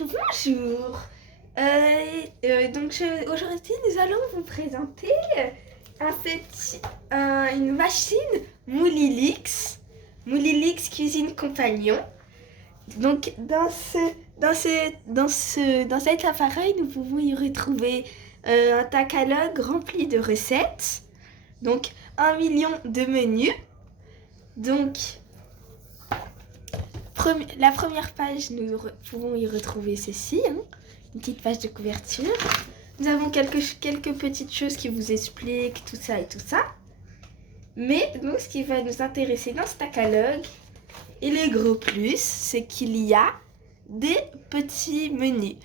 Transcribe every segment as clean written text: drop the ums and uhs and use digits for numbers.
Bonjour. Aujourd'hui, nous allons vous présenter une machine Moulilix Cuisine Compagnon. Donc, dans cet appareil, nous pouvons y retrouver un catalogue rempli de recettes. Donc, 1 million de menus. Donc, la première page, nous pouvons y retrouver ceci, une petite page de couverture. Nous avons quelques petites choses qui vous expliquent tout ça et tout ça. Mais donc, ce qui va nous intéresser dans ce catalogue, et les gros plus, c'est qu'il y a des petits menus.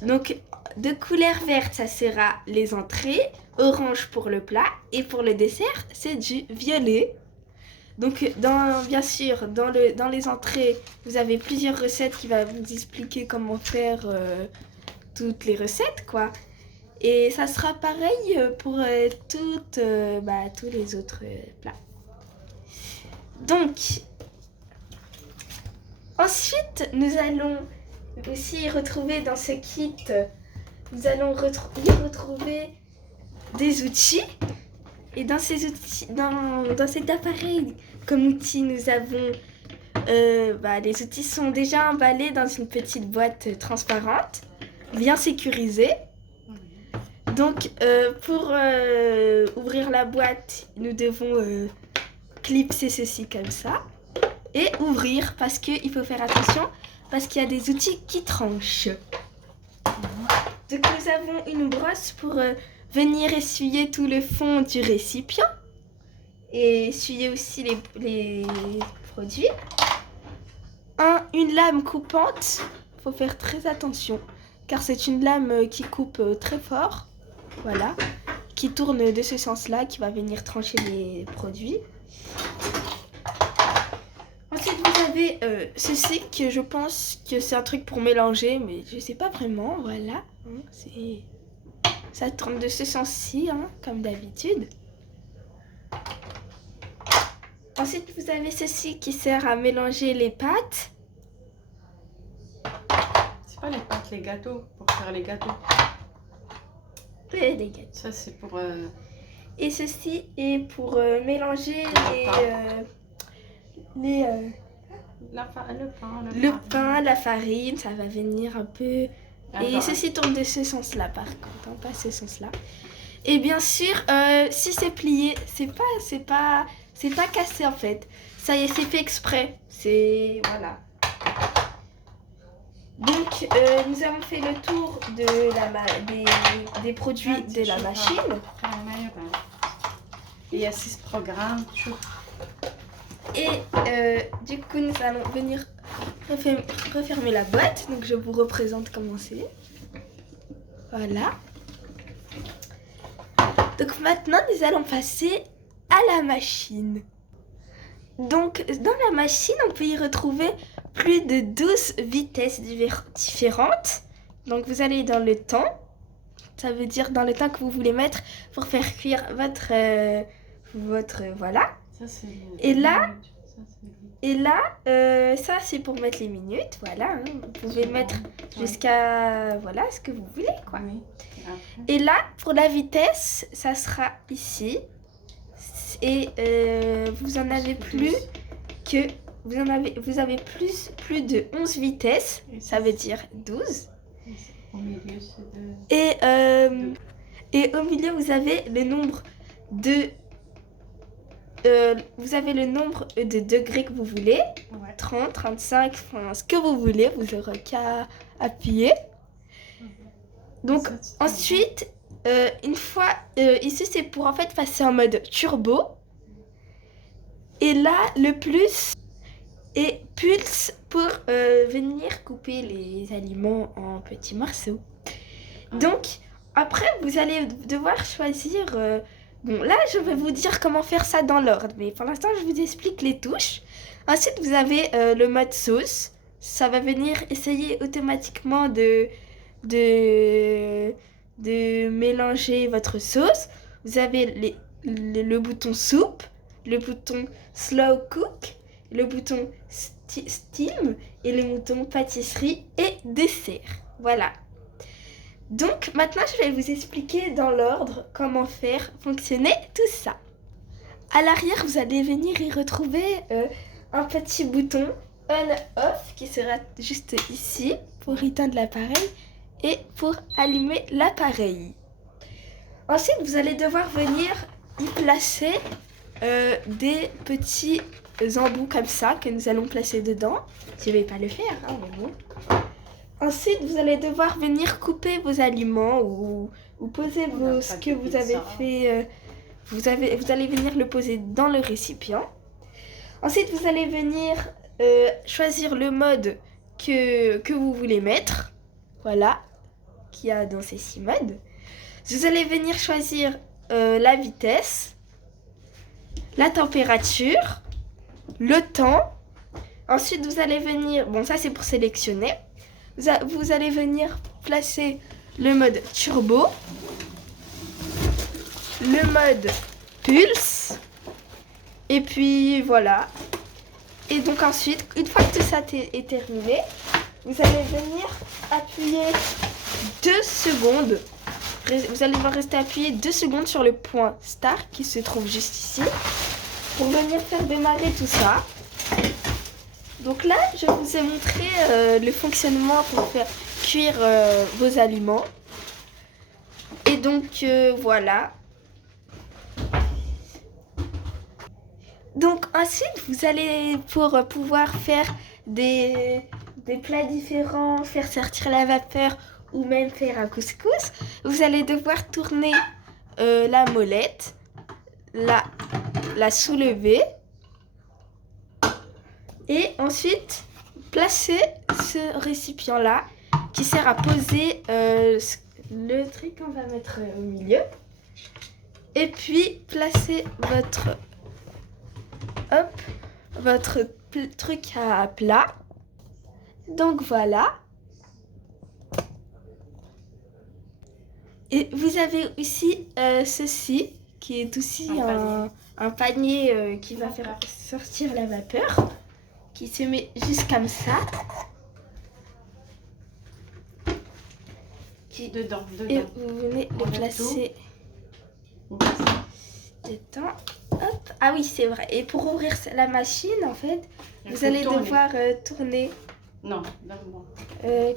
Donc, de couleur verte, ça sera les entrées, orange pour le plat, et pour le dessert, c'est du violet. Donc, bien sûr, dans les entrées, vous avez plusieurs recettes qui vont vous expliquer comment faire toutes les recettes, quoi. Et ça sera pareil pour tous les autres plats. Donc, ensuite, nous allons aussi retrouver dans ce kit, nous allons y retrouver des outils. Et dans ces outils, dans cet appareil, comme outil, nous avons... les outils sont déjà emballés dans une petite boîte transparente, bien sécurisée. Donc, pour ouvrir la boîte, nous devons clipser ceci comme ça. Et ouvrir, parce qu'il faut faire attention, parce qu'il y a des outils qui tranchent. Donc, nous avons une brosse pour... venir essuyer tout le fond du récipient et essuyer aussi les produits. Une lame coupante, il faut faire très attention car c'est une lame qui coupe très fort, voilà, qui tourne de ce sens-là, qui va venir trancher les produits. Ensuite, vous avez ceci que je pense que c'est un truc pour mélanger, mais je sais pas vraiment, voilà, ça tourne de ce sens-ci, comme d'habitude. Ensuite, vous avez ceci qui sert à mélanger les pâtes. C'est pas les pâtes, les gâteaux, pour faire les gâteaux. Les gâteaux. Ça, c'est pour... Et ceci est pour mélanger le pain, la farine, ça va venir un peu... Et ceci tourne de ce sens-là, par contre, pas ce sens-là. Et bien sûr, si c'est plié, c'est pas cassé en fait. Ça y est, c'est fait exprès. Voilà. Donc, nous avons fait le tour des produits de la machine. Il y a 6 programmes. Et du coup, nous allons venir refermer la boîte. Donc, je vous représente comment c'est. Voilà. Donc, maintenant, nous allons passer à la machine. Donc, dans la machine, on peut y retrouver plus de 12 vitesses différentes. Donc, vous allez dans le temps. Ça veut dire dans le temps que vous voulez mettre pour faire cuire votre voilà. Ça, c'est Et là, ça c'est pour mettre les minutes, voilà. Vous pouvez mettre jusqu'à, voilà, ce que vous voulez, quoi. Oui. Et là, pour la vitesse, ça sera ici. Et vous en avez plus que, vous avez plus de 11 vitesses, ça veut dire 12. Au milieu, c'est Et au milieu, vous avez le nombre de... degrés que vous voulez, 30, 35, enfin, ce que vous voulez, vous aurez qu'à appuyer. Donc ensuite, une fois, ici c'est pour en fait passer en mode turbo. Et là, le plus est pulse pour venir couper les aliments en petits morceaux. Donc après, vous allez devoir choisir... Bon, là, je vais vous dire comment faire ça dans l'ordre, mais pour l'instant, je vous explique les touches. Ensuite, vous avez le mode sauce. Ça va venir essayer automatiquement de mélanger votre sauce. Vous avez le bouton soupe, le bouton slow cook, le bouton steam et le mouton pâtisserie et dessert. Voilà. Donc maintenant je vais vous expliquer dans l'ordre comment faire fonctionner tout ça. À l'arrière vous allez venir y retrouver un petit bouton on-off qui sera juste ici pour éteindre l'appareil et pour allumer l'appareil. Ensuite vous allez devoir venir y placer des petits embouts comme ça que nous allons placer dedans. Je ne vais pas le faire, hein, mais bon. Ensuite, vous allez devoir venir couper vos aliments ou poser ce que vous avez fait. Vous allez venir le poser dans le récipient. Ensuite, vous allez venir choisir le mode que vous voulez mettre. Voilà, qu'il y a dans ces 6 modes. Vous allez venir choisir la vitesse, la température, le temps. Ensuite, vous allez venir... Bon, ça, c'est pour sélectionner. Vous allez venir placer le mode turbo, le mode pulse, et puis voilà. Et donc ensuite, une fois que tout ça est terminé, vous allez venir appuyer 2 secondes. Vous allez devoir rester appuyé 2 secondes sur le point start qui se trouve juste ici pour venir faire démarrer tout ça. Donc là, je vous ai montré le fonctionnement pour faire cuire vos aliments. Et donc, voilà. Donc ensuite, vous allez, pour pouvoir faire des plats différents, faire sortir la vapeur ou même faire un couscous, vous allez devoir tourner la molette, la soulever. Et ensuite, placer ce récipient-là qui sert à poser le truc qu'on va mettre au milieu. Et puis, placer votre truc à plat. Donc voilà. Et vous avez aussi ceci qui est aussi un panier qui va faire sortir la vapeur. Qui se met juste comme ça. Dedans. Et vous venez le placer dedans. Hop. Ah oui, c'est vrai. Et pour ouvrir la machine, en fait, vous allez devoir tourner. Non, non.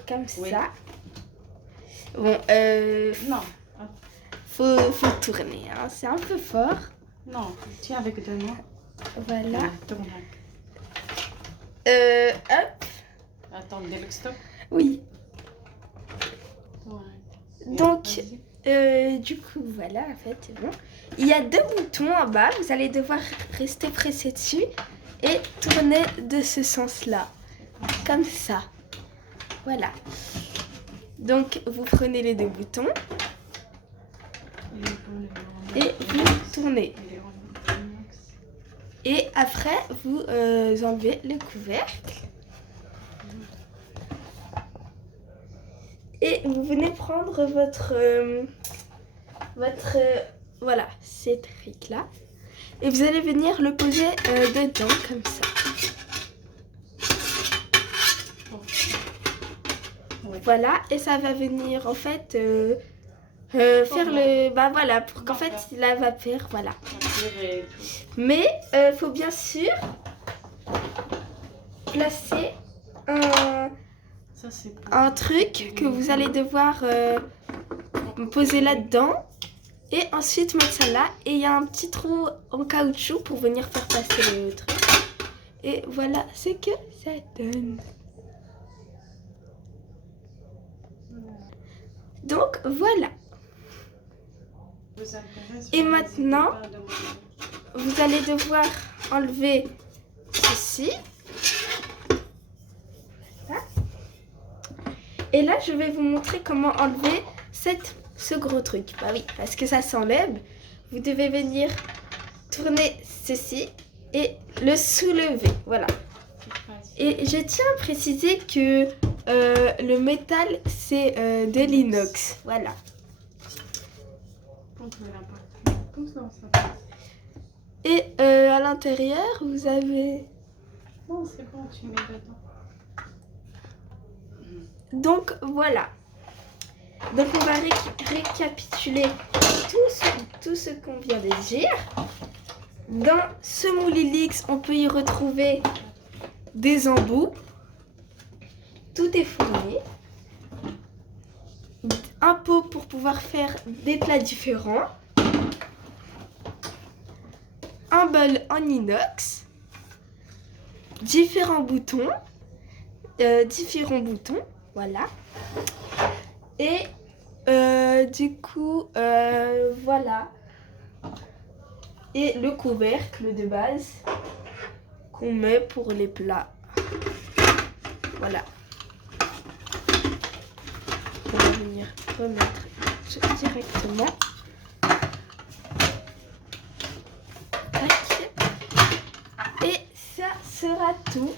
Comme oui. ça. Bon, non. Faut tourner. Hein. C'est un peu fort. Non, tiens avec 2 mains. Voilà. Tourne. Hop. Attends, le stop. Oui. Ouais. Donc, du coup, voilà, en fait, c'est bon. Il y a 2 boutons en bas. Vous allez devoir rester pressé dessus et tourner de ce sens-là. Comme ça. Voilà. Donc, vous prenez les 2 boutons et vous tournez. Et après, vous enlevez le couvercle. Et vous venez prendre votre voilà, ces trucs-là. Et vous allez venir le poser dedans, comme ça. Voilà, et ça va venir, en fait, faire le... Bah voilà, pour qu'en fait, la vapeur, voilà. Mais faut bien sûr placer un truc que vous allez devoir poser là-dedans et ensuite mettre ça là. Et il y a un petit trou en caoutchouc pour venir faire passer le truc. Et voilà ce que ça donne. Donc voilà. Et maintenant, vous allez devoir enlever ceci. Voilà. Et là, je vais vous montrer comment enlever ce gros truc. Bah oui, parce que ça s'enlève. Vous devez venir tourner ceci et le soulever. Voilà. Et je tiens à préciser que le métal, c'est de l'inox. Voilà. Et à l'intérieur, vous avez... Non, c'est bon, tu mets dedans. Donc voilà. Donc on va récapituler tout ce qu'on vient de dire. Dans ce moule Helix, on peut y retrouver des embouts. Tout est fourni. Un pot pour pouvoir faire des plats différents. Un bol en inox. Différents boutons. Voilà. Et du coup, voilà. Et le couvercle de base qu'on met pour les plats. Voilà. On va venir remettre directement. Tac. Et ça sera tout.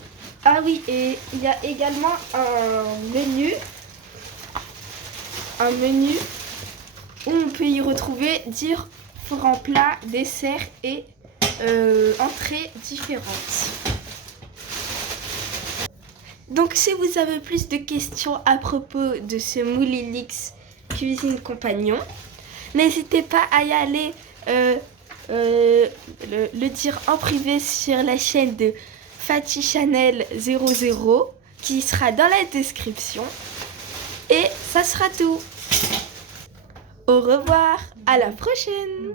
Ah oui, et il y a également un menu où on peut y retrouver différents plats, desserts et entrées différentes. Donc si vous avez plus de questions à propos de ce moule Helix Cuisine Compagnon, n'hésitez pas à y aller le dire en privé sur la chaîne de Fatih Chanel 00 qui sera dans la description. Et ça sera tout. Au revoir, à la prochaine.